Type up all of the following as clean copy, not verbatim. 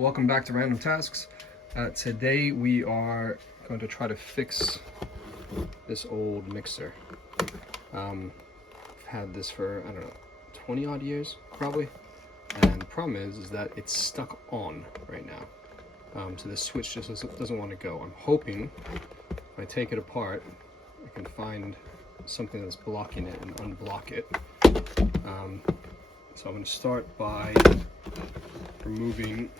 Welcome back to Random Tasks. Today we are going to try to fix this old mixer. I've had this for, I don't know, 20 odd years probably, and the problem is that it's stuck on right now. So the switch just doesn't want to go. I'm hoping if I take it apart I can find something that's blocking it and unblock it. So I'm going to start by removing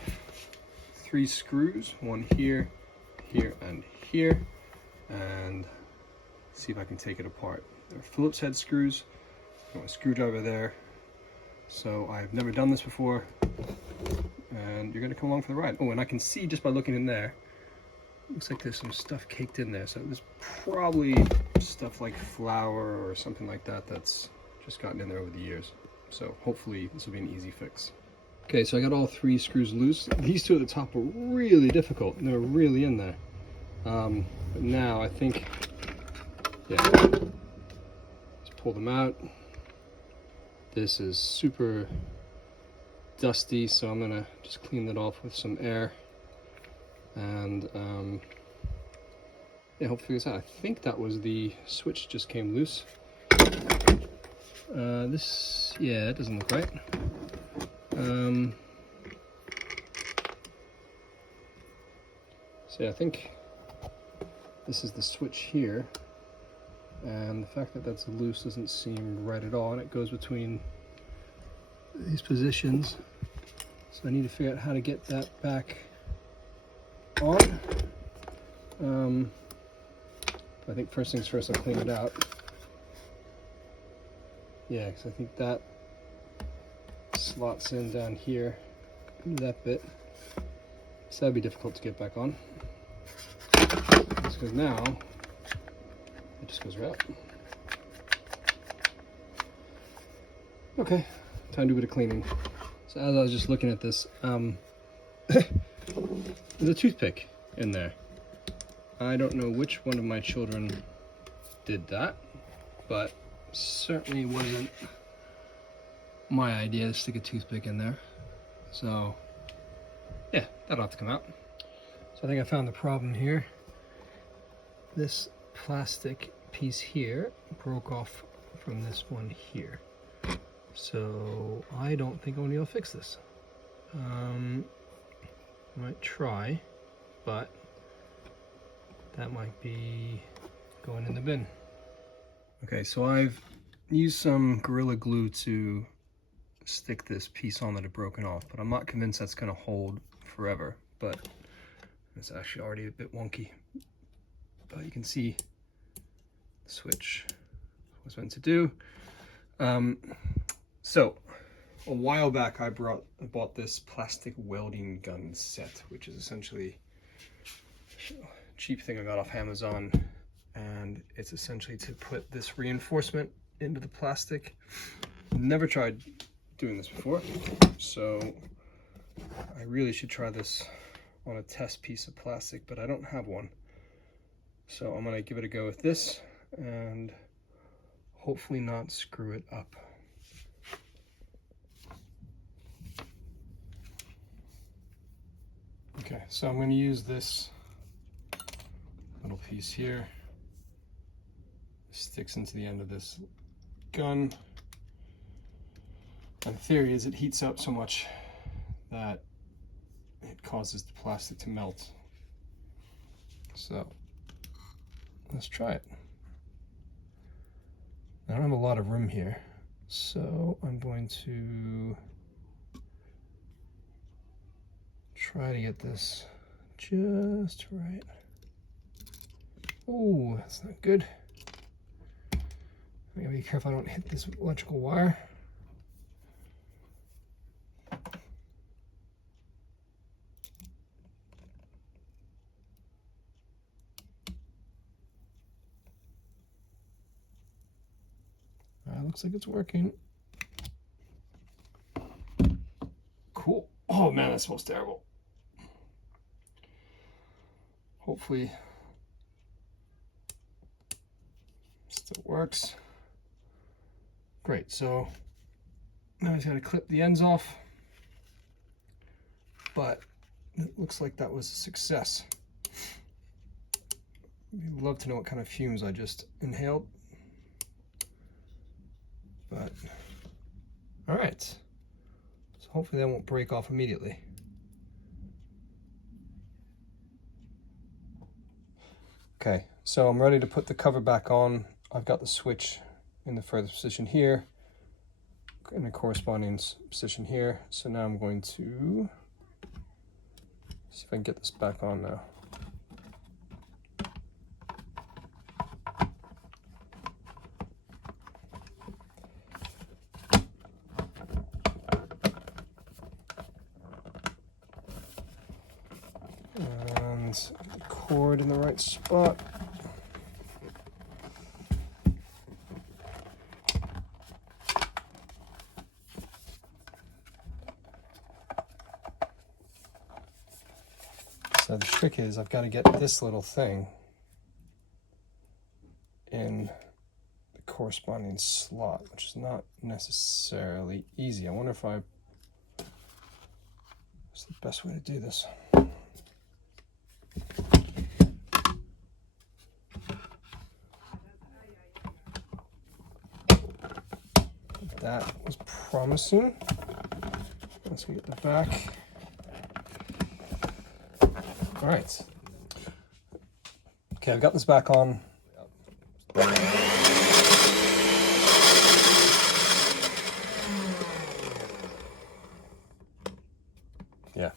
3 screws, one here, here, and here, and see if I can take it apart. They're Phillips head screws. Got my screwdriver there. So I've never done this before, and you're going to come along for the ride. Oh, and I can see just by looking in there, looks like there's some stuff caked in there. So there's probably stuff like flour or something like that that's just gotten in there over the years. So hopefully this will be an easy fix. Okay, so I got all 3 screws loose. These 2 at the top were really difficult. They were really in there. But now I think, yeah, let's pull them out. This is super dusty, so I'm gonna just clean that off with some air. And yeah, hopefully it's out. I think that was the switch just came loose. This, yeah, it doesn't look right. So yeah, I think this is the switch here, and the fact that that's loose doesn't seem right at all, and it goes between these positions. So I need to figure out how to get that back on. I think first things first, I'll clean it out. Yeah, because I think that slots in down here into that bit, so that'd be difficult to get back on. Because now it just goes right up. Okay, time to do a bit of cleaning. So as I was just looking at this, there's a toothpick in there. I don't know which one of my children did that, but certainly wasn't my idea to stick a toothpick in there. So yeah, that'll have to come out. So I think I found the problem here. This plastic piece here broke off from this one here. So I don't think I'm gonna be able to fix this. I might try, but that might be going in the bin. Okay, so I've used some Gorilla Glue to stick this piece on that had broken off, but I'm not convinced that's going to hold forever. But it's actually already a bit wonky. But you can see the switch was meant to do. So a while back I bought this plastic welding gun set, which is essentially a cheap thing I got off Amazon, and it's essentially to put this reinforcement into the plastic. Never tried doing this before, so I really should try this on a test piece of plastic, but I don't have one. So I'm gonna give it a go with this and hopefully not screw it up. Okay, so I'm gonna use this little piece here. It sticks into the end of this gun. And the theory is it heats up so much that it causes the plastic to melt. So let's try it. I don't have a lot of room here, so I'm going to try to get this just right. Oh, that's not good. I gotta be careful I don't hit this electrical wire. Looks like it's working. Cool. Oh man, that smells terrible. Hopefully still works. Great, so now I just gotta clip the ends off, but it looks like that was a success. I'd love to know what kind of fumes I just inhaled. But, all right. So hopefully that won't break off immediately. Okay, so I'm ready to put the cover back on. I've got the switch in the furthest position here, in the corresponding position here. So now I'm going to see if I can get this back on now. And the cord in the right spot. So the trick is I've got to get this little thing in the corresponding slot, which is not necessarily easy. I wonder if what's the best way to do this? That was promising. Let's get the back. All right. Okay, I've got this back on. Yeah.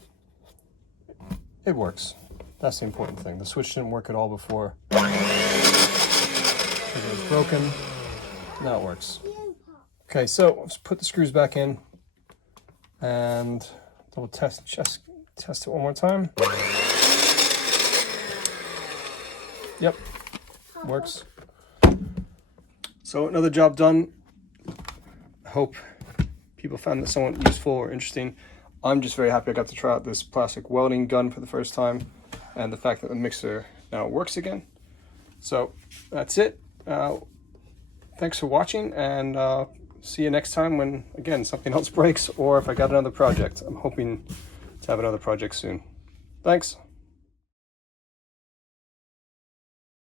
It works. That's the important thing. The switch didn't work at all before. It was broken. Now it works. Okay, so let's put the screws back in and double test it one more time. Yep, works. So another job done. I hope people found this somewhat useful or interesting. I'm just very happy I got to try out this plastic welding gun for the first time, and the fact that the mixer now works again. So that's it. Thanks for watching, and see you next time when, again, something else breaks or if I got another project. I'm hoping to have another project soon. Thanks.